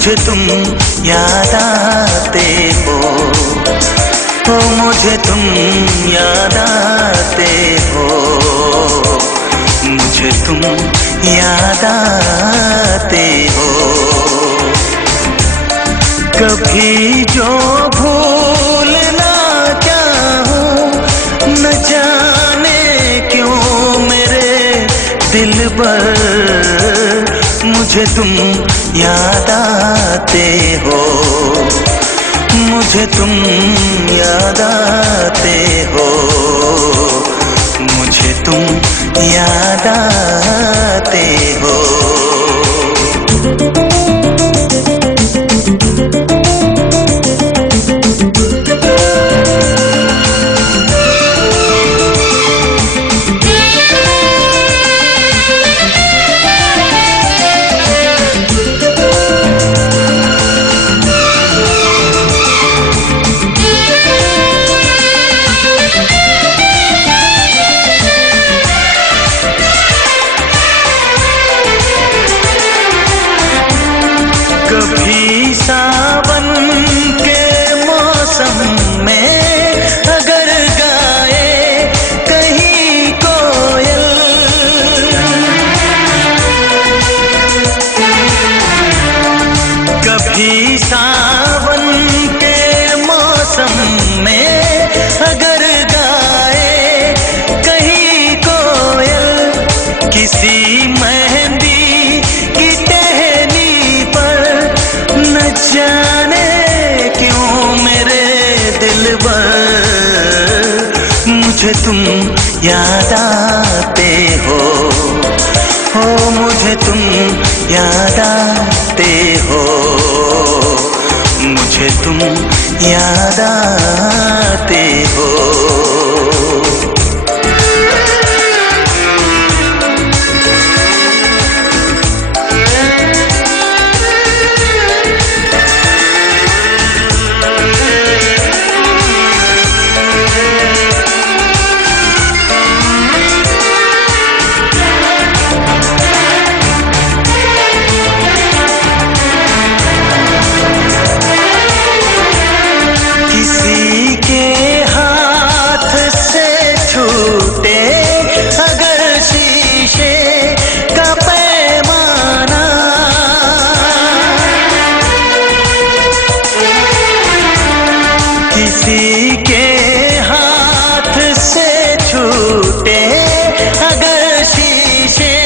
मुझे तुम याद आते हो, मुझे तुम याद आते हो, मुझे तुम याद आते हो। कभी जो भूल ना चाहूं, न जाने क्यों मेरे दिल पर मुझे तुम याद आते हो, मुझे तुम याद आते हो, मुझे तुम याद आते हो। कभी सावन के मौसम में अगर गाए कहीं कोयल, कभी सावन के मौसम में अगर गाए कहीं कोयल, किसी मेहंदी की टहनी पर न जाने क्यों मेरे दिल पर मुझे तुम याद आते हो, मुझे तुम याद आते हो, मुझे तुम याद आते हो। किसी के हाथ से छूटे अगर शीशे का पैमाना, किसी के हाथ से छूटे अगर शीशे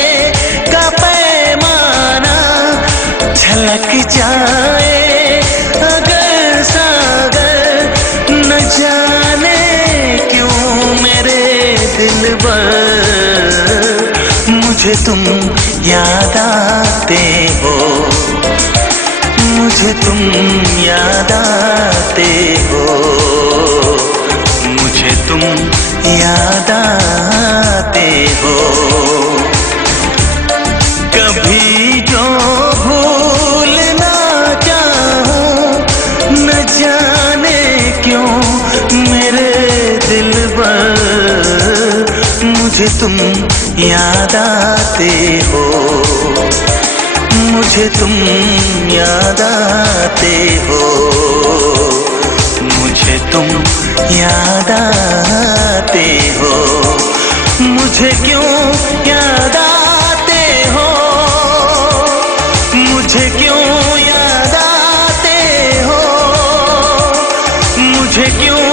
का पैमाना, झलक जाए अगर सागर न जाने क्यों मेरे दिल पर मुझे तुम याद आते हो, मुझे तुम याद आते हो, मुझे तुम याद आते हो। कभी जो भूल ना चाहूं, न जाने क्यों मेरे दिल पर मुझे तुम याद आते हो, मुझे तुम याद आते हो, मुझे तुम याद आते हो, मुझे क्यों याद आते हो, मुझे क्यों याद आते हो, मुझे क्यों